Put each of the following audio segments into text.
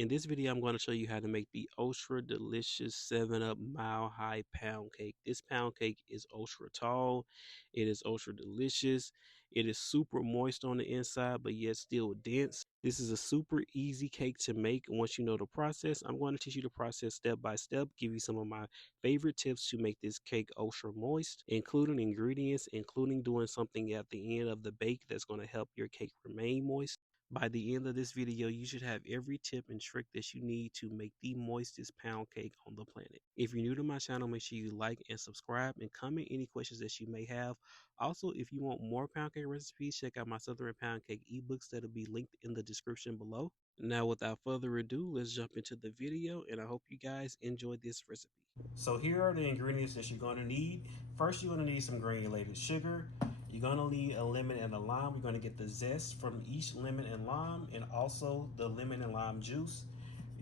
In this video, I'm going to show you how to make the ultra delicious 7-Up Mile High Pound Cake. This pound cake is ultra tall. It is ultra delicious. It is super moist on the inside, but yet still dense. This is a super easy cake to make once you know the process. I'm going to teach you the process step by step, give you some of my favorite tips to make this cake ultra moist, including ingredients, including doing something at the end of the bake that's going to help your cake remain moist. By the end of this video, you should have every tip and trick that you need to make the moistest pound cake on the planet. If you're new to my channel, make sure you like and subscribe and comment any questions that you may have. Also, if you want more pound cake recipes, check out my Southern Pound Cake ebooks that'll be linked in the description below. Now, without further ado, let's jump into the video, and I hope you guys enjoyed this recipe. So here are the ingredients that you're going to need. First, you're going to need some granulated sugar. You're going to need a lemon and a lime. You're going to get the zest from each lemon and lime, and also the lemon and lime juice.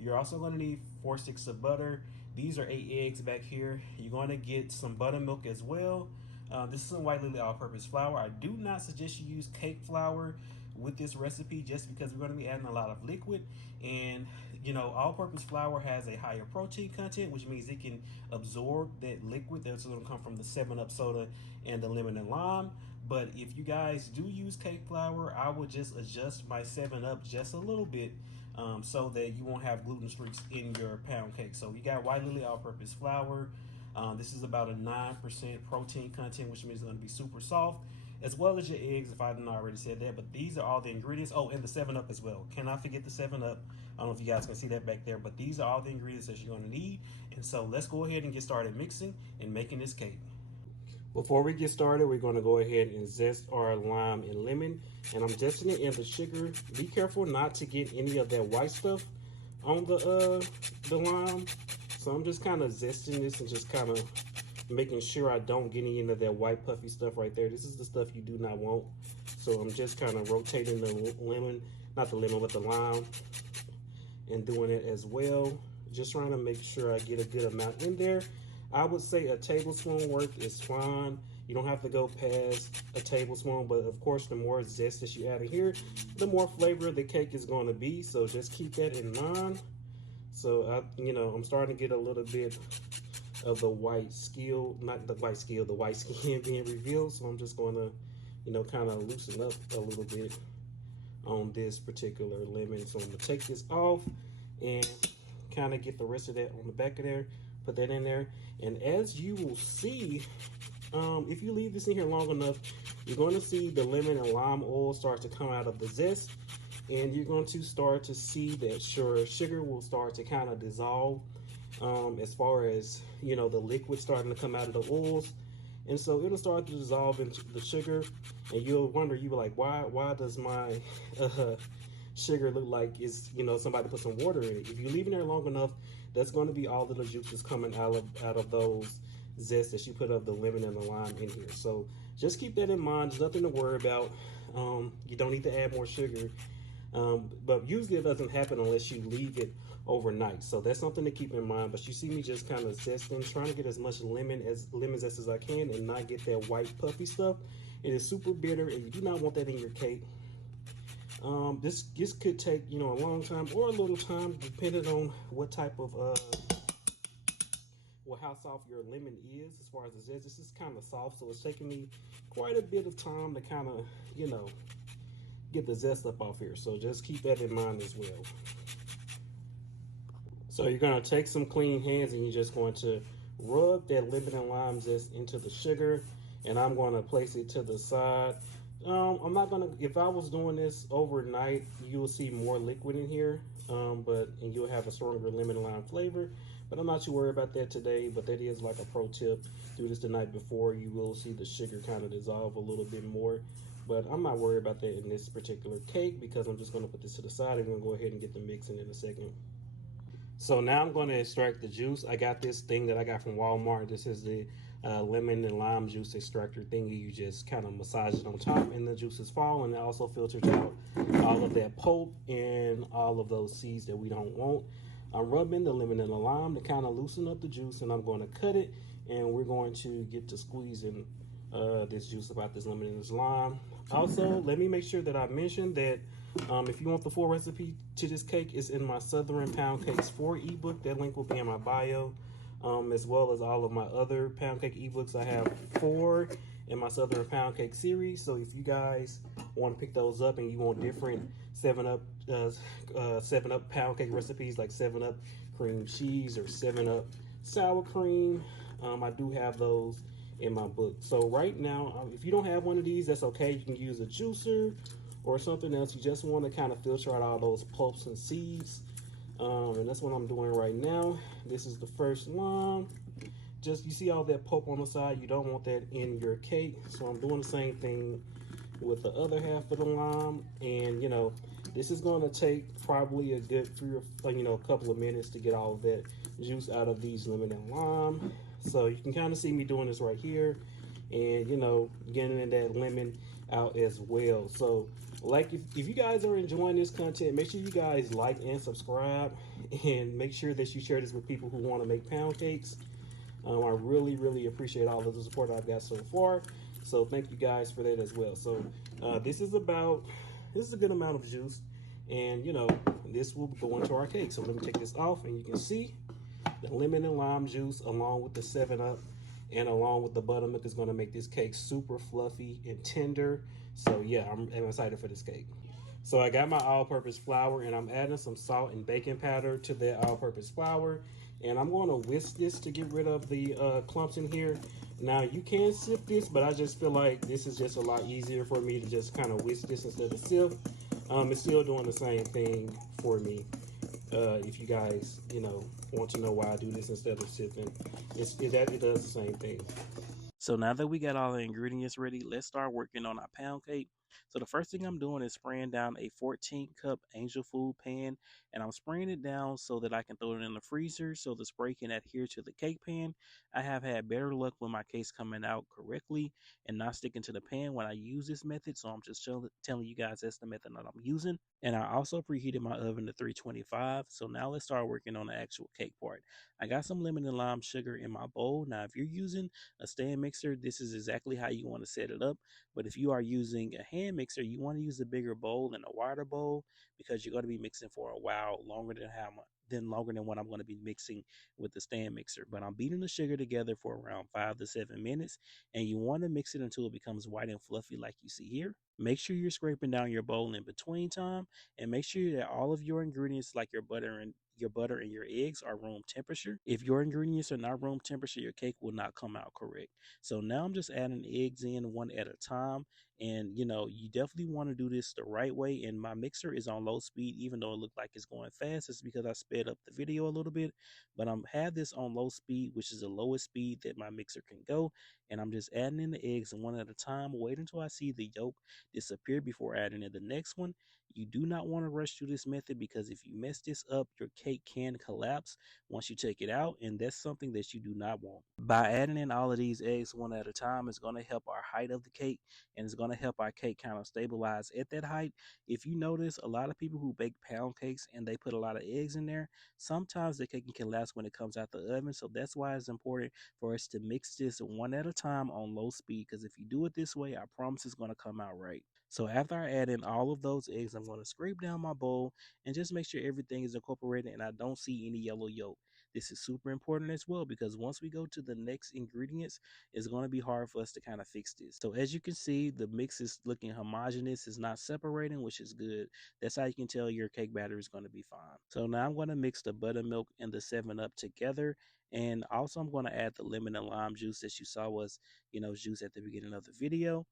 You're also going to need 4 sticks of butter. These are 8 eggs back here. You're going to get some buttermilk as well. This is some white lily all-purpose flour. I do not suggest you use cake flour with this recipe just because we're going to be adding a lot of liquid, and you know, all-purpose flour has a higher protein content, which means it can absorb that liquid that's going to come from the 7-Up soda and the lemon and lime. But if you guys do use cake flour, I would just adjust my 7-Up just a little bit so that you won't have gluten streaks in your pound cake. So we got white lily all-purpose flour. This is about a 9% protein content, which means it's going to be super soft, as well as your eggs, if I didn't already said that. But these are all the ingredients. Oh, and the 7-Up as well. Cannot forget the 7-Up. I don't know if you guys can see that back there, but these are all the ingredients that you're going to need. And so let's go ahead and get started mixing and making this cake. Before we get started, we're going to go ahead and zest our lime and lemon. And I'm zesting it in the sugar. Be careful not to get any of that white stuff on the lime. So I'm just kind of zesting this and just kind of making sure I don't get any of that white puffy stuff right there. This is the stuff you do not want. So I'm just kind of rotating the lemon, not the lemon, but the lime, and doing it as well. Just trying to make sure I get a good amount in there. I would say a tablespoon worth is fine. You don't have to go past a tablespoon, but of course, the more zest that you add in here, the more flavor the cake is going to be. So just keep that in mind. So I'm starting to get a little bit of the white skin, not the white skin, the white skin being revealed. So I'm just going to, kind of loosen up a little bit on this particular lemon. So I'm going to take this off and kind of get the rest of that on the back of there. Put that in there, and as you will see, if you leave this in here long enough, you're going to see the lemon and lime oil start to come out of the zest, and you're going to start to see that your sugar will start to kind of dissolve as far as the liquid starting to come out of the oils. And so it'll start to dissolve into the sugar, and you'll wonder, you'll be like, why does my sugar look like it's somebody put some water in it? If you leave it there long enough, that's going to be all of the juices coming out of those zest that you put of the lemon and the lime in here. So just keep that in mind. There's nothing to worry about. You don't need to add more sugar, but usually it doesn't happen unless you leave it overnight. So that's something to keep in mind. But you see me just kind of zesting, trying to get as much lemon zest as I can and not get that white puffy stuff. It is super bitter, and you do not want that in your cake. This could take a long time or a little time, depending on what type of how soft your lemon is. As far as the zest, this is kind of soft, so it's taking me quite a bit of time to kind of get the zest up off here. So just keep that in mind as well. So you're going to take some clean hands and you're just going to rub that lemon and lime zest into the sugar, and I'm going to place it to the side. I'm not gonna, if I was doing this overnight, you will see more liquid in here, and you'll have a stronger lemon and lime flavor, but I'm not too worried about that today. But that is like a pro tip: do this the night before. You will see the sugar kind of dissolve a little bit more, but I'm not worried about that in this particular cake because I'm just going to put this to the side and we're going to go ahead and get the mixing in a second. So now I'm going to extract the juice. I got this thing that I got from Walmart. This is the lemon and lime juice extractor thingy. You just kind of massage it on top and the juices fall, and it also filters out all of that pulp and all of those seeds that we don't want. I'm rubbing the lemon and the lime to kind of loosen up the juice, and I'm going to cut it, and we're going to get to squeezing this juice about this lemon and this lime. Also, let me make sure that I mentioned that If you want the full recipe to this cake, it's in my Southern Pound Cakes 4 ebook. That link will be in my bio, as well as all of my other pound cake ebooks. I have 4 in my Southern Pound Cake series. So if you guys want to pick those up and you want different 7 Up, 7 Up pound cake recipes like 7 Up cream cheese or 7 Up sour cream, I do have those in my book. So right now, if you don't have one of these, that's okay. You can use a juicer or something else. You just want to kind of filter out all those pulps and seeds, and that's what I'm doing right now. This is the first lime. Just, you see all that pulp on the side, you don't want that in your cake, so I'm doing the same thing with the other half of the lime. And this is going to take probably a good a couple of minutes to get all of that juice out of these lemon and lime. So you can kind of see me doing this right here, and getting in that lemon out as well. So like, if you guys are enjoying this content, make sure you guys like and subscribe, and make sure that you share this with people who want to make pound cakes. I really appreciate all of the support I've got so far, so thank you guys for that as well. So this is a good amount of juice, and this will go into our cake. So let me take this off, and you can see the lemon and lime juice along with the 7 Up and along with the buttermilk is going to make this cake super fluffy and tender. So yeah, I'm excited for this cake. So I got my all-purpose flour, and I'm adding some salt and baking powder to that all-purpose flour, and I'm going to whisk this to get rid of the clumps in here. Now you can sift this, but I just feel like this is just a lot easier for me to just kind of whisk this instead of sift. It's still doing the same thing for me. If you guys want to know why I do this instead of sifting, it does the same thing. So now that we got all the ingredients ready, let's start working on our pound cake. So the first thing I'm doing is spraying down a 14-cup Angel Food pan, and I'm spraying it down so that I can throw it in the freezer so the spray can adhere to the cake pan. I have had better luck with my cakes coming out correctly and not sticking to the pan when I use this method, so I'm just telling you guys that's the method that I'm using. And I also preheated my oven to 325, so now let's start working on the actual cake part. I got some lemon and lime sugar in my bowl. Now if you're using a stand mixer, this is exactly how you want to set it up. But if you are using a hand mixer, you want to use a bigger bowl and a wider bowl, because you're going to be mixing for a while longer than what I'm going to be mixing with the stand mixer. But I'm beating the sugar together for around 5 to 7 minutes, and you want to mix it until it becomes white and fluffy like you see here. Make sure you're scraping down your bowl in between time, and make sure that all of your ingredients like your butter and your eggs are room temperature. If your ingredients are not room temperature, your cake will not come out correct. So now I'm just adding eggs in one at a time. And you definitely want to do this the right way. And my mixer is on low speed, even though it looked like it's going fast. It's because I sped up the video a little bit. But I'm have this on low speed, which is the lowest speed that my mixer can go. And I'm just adding in the eggs one at a time. Wait until I see the yolk disappear before adding in the next one. You do not want to rush through this method, because if you mess this up, your cake can collapse once you take it out, and that's something that you do not want. By adding in all of these eggs one at a time, it's going to help our height of the cake, and it's going to help our cake kind of stabilize at that height. If you notice, a lot of people who bake pound cakes and they put a lot of eggs in there, sometimes the cake can collapse when it comes out the oven. So that's why it's important for us to mix this one at a time on low speed, because if you do it this way, I promise it's going to come out right. So after I add in all of those eggs, I'm going to scrape down my bowl and just make sure everything is incorporated and I don't see any yellow yolk. This is super important as well, because once we go to the next ingredients, it's going to be hard for us to kind of fix this. So as you can see, the mix is looking homogeneous. It's not separating, which is good. That's how you can tell your cake batter is going to be fine. So now I'm going to mix the buttermilk and the 7 Up together. And also I'm going to add the lemon and lime juice that you saw was, juice at the beginning of the video.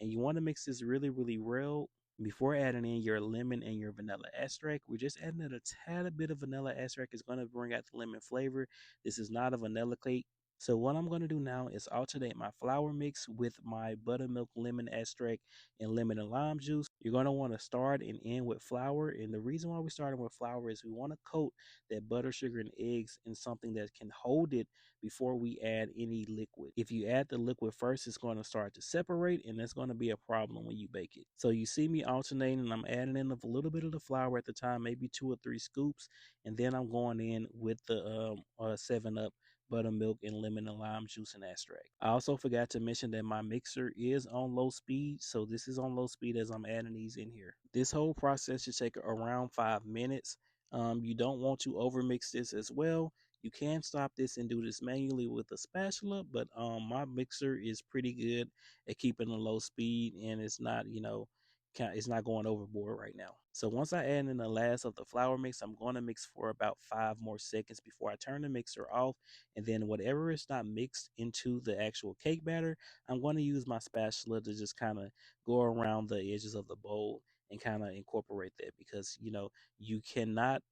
And you want to mix this really well. Before adding in your lemon and your vanilla extract, we're just adding a tad bit of vanilla extract. It's going to bring out the lemon flavor. This is not a vanilla cake. So what I'm going to do now is alternate my flour mix with my buttermilk, lemon extract, and lemon and lime juice. You're going to want to start and end with flour. And the reason why we're starting with flour is we want to coat that butter, sugar, and eggs in something that can hold it before we add any liquid. If you add the liquid first, it's going to start to separate, and that's going to be a problem when you bake it. So you see me alternating, and I'm adding in a little bit of the flour at the time, maybe 2 or 3 scoops, and then I'm going in with the 7 Up buttermilk, and lemon and lime juice and extract. I also forgot to mention that my mixer is on low speed, so this is on low speed as I'm adding these in here. This whole process should take around 5 minutes. You don't want to overmix this as well. You can stop this and do this manually with a spatula, but my mixer is pretty good at keeping a low speed, and it's not, it's not going overboard right now. So once I add in the last of the flour mix, I'm going to mix for about 5 more seconds before I turn the mixer off. And then whatever is not mixed into the actual cake batter, I'm going to use my spatula to just kind of go around the edges of the bowl and kind of incorporate that, because you cannot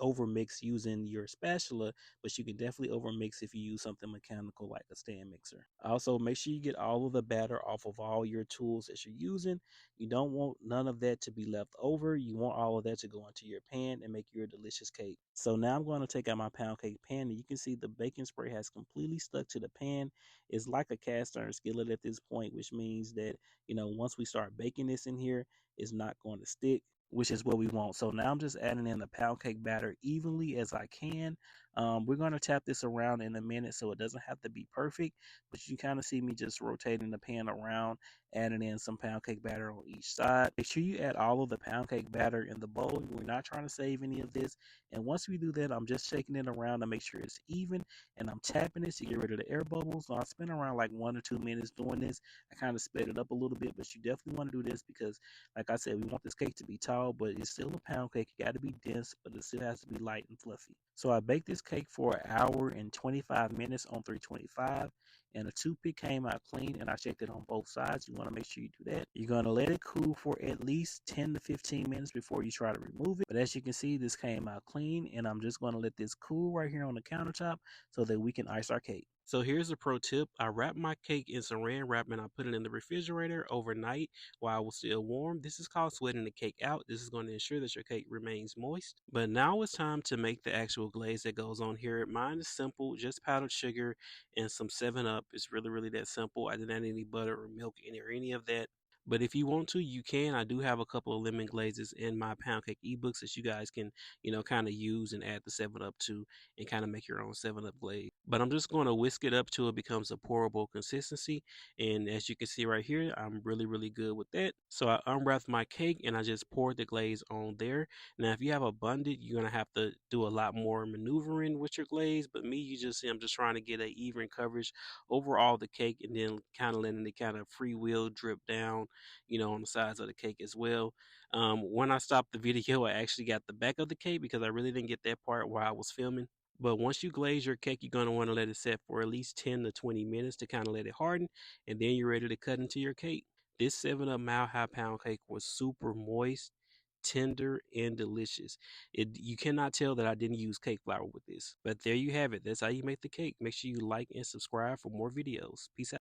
overmix using your spatula, but you can definitely overmix if you use something mechanical like a stand mixer. Also, make sure you get all of the batter off of all your tools that you're using. You don't want none of that to be left over. You want all of that to go into your pan and make your delicious cake. So now I'm going to take out my pound cake pan, and you can see the baking spray has completely stuck to the pan. It's like a cast iron skillet at this point, which means that once we start baking this in here, it's not going to stick, which is what we want. So now I'm just adding in the pound cake batter evenly as I can. We're going to tap this around in a minute, so it doesn't have to be perfect, but you kind of see me just rotating the pan around, adding in some pound cake batter on each side. Make sure you add all of the pound cake batter in the bowl. We're not trying to save any of this. And once we do that, I'm just shaking it around to make sure it's even, and I'm tapping it to get rid of the air bubbles. So I spent around like 1 or 2 minutes doing this. I kind of sped it up a little bit, but you definitely want to do this because, like I said, we want this cake to be tall, but it's still a pound cake. It got to be dense, but it still has to be light and fluffy. So I baked this cake for 1 hour and 25 minutes on 325, and a toothpick came out clean, and I checked it on both sides. You want to make sure you do that. You're going to let it cool for at least 10 to 15 minutes before you try to remove it. But as you can see, this came out clean, and I'm just going to let this cool right here on the countertop so that we can ice our cake. So here's a pro tip. I wrap my cake in saran wrap and I put it in the refrigerator overnight while it was still warm. This is called sweating the cake out. This is going to ensure that your cake remains moist. But now it's time to make the actual glaze that goes on here. Mine is simple, just powdered sugar and some 7-Up. It's really, really that simple. I didn't add any butter or milk in or any of that. But if you want to, you can. I do have a couple of lemon glazes in my pound cake ebooks that you guys can, kind of use and add the 7-Up to and kind of make your own 7-Up glaze. But I'm just going to whisk it up till it becomes a pourable consistency. And as you can see right here, I'm really, really good with that. So I unwrapped my cake and I just poured the glaze on there. Now, if you have a Bundt, you're going to have to do a lot more maneuvering with your glaze. But me, you just see, I'm just trying to get an even coverage over all the cake and then kind of letting it kind of free wheel drip down, on the sides of the cake as well. When I stopped the video, I actually got the back of the cake because I really didn't get that part while I was filming. But once you glaze your cake, you're going to want to let it set for at least 10 to 20 minutes to kind of let it harden, and then you're ready to cut into your cake. This 7-Up Mile High Pound Cake was super moist, tender, and delicious. You cannot tell that I didn't use cake flour with this. But there you have it. That's how you make the cake. Make sure you like and subscribe for more videos. Peace out.